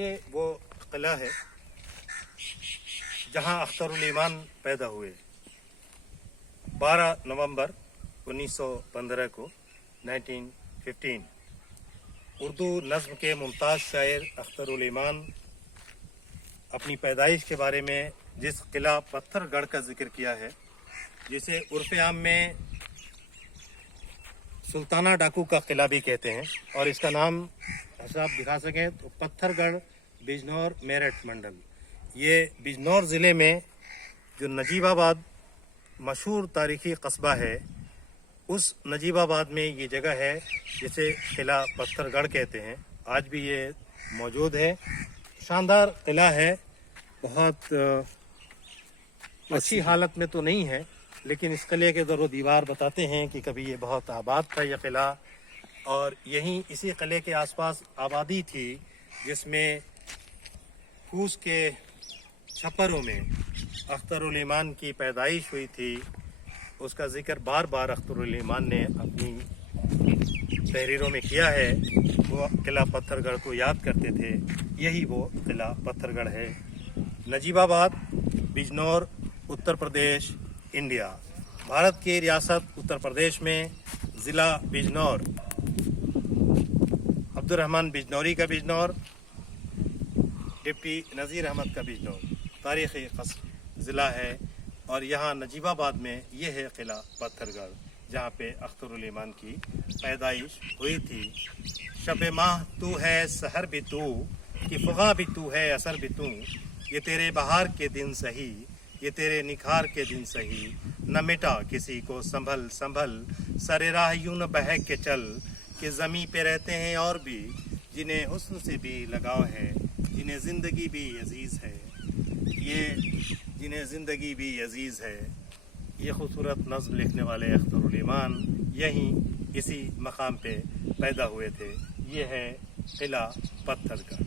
ये वो किला है जहां अख्तरुल ईमान पैदा हुए 12 नवंबर 1915 को 1915। उर्दू नज़्म के मुमताज़ शायर अख्तरुल ईमान अपनी पैदाइश के बारे में जिस किला पत्थरगढ़ का जिक्र किया है, जिसे उर्फ़ आम में सुल्ताना डाकू का किला भी कहते हैं, और इसका नाम ऐसा आप दिखा सकें तो पत्थरगढ़ बिजनौर मेरठ मंडल, ये बिजनौर ज़िले में जो नजीबाबाद मशहूर तारीख़ी कस्बा है, उस नजीबाबाद में ये जगह है जिसे किला पत्थरगढ़ कहते हैं। आज भी ये मौजूद है। शानदार किला है, बहुत अच्छी हालत में तो नहीं है, लेकिन इस किले के दरो दीवार बताते हैं कि कभी ये बहुत आबाद था यह किला, और यहीं इसी किले के आसपास आबादी थी जिसमें कूस के छप्परों में अख्तरुल ईमान की पैदाइश हुई थी। उसका जिक्र बार बार अख्तरुल ईमान ने अपनी तहरीरों में किया है। वो किला पत्थरगढ़ को याद करते थे, यही वो किला पत्थरगढ़ है। नजीबाबाद, बिजनौर, उत्तर प्रदेश, इंडिया। भारत की रियासत उत्तर प्रदेश में ज़िला बिजनौर, अब्दुर्रहमान बिजनौरी का बिजनौर, डिप्टी नज़ीर अहमद का बिजनौर तारीख़ी ज़िला है, और यहाँ नजीबाबाद में ये है किला पत्थरगढ़ जहाँ पे अख्तरुल ईमान की पैदाइश हुई थी। शब माह तू है, सहर भी तू, कि फ़ुग़ा भी तू है, असर भी तू, ये तेरे बहार के दिन सही, ये तेरे निखार के दिन सही, न मिटा किसी को संभल संभल, सरे राह यूं न बहक के चल, कि ज़मीं पे रहते हैं और भी जिन्हें हुस्न से भी लगाव है, जिन्हें ज़िंदगी भी अजीज़ है, ये जिन्हें ज़िंदगी भी अजीज़ है। ये खूबसूरत नज़्म लिखने वाले अख्तरुल ईमान यहीं इसी मकाम पे पैदा हुए थे। ये है किला पत्थरगढ़।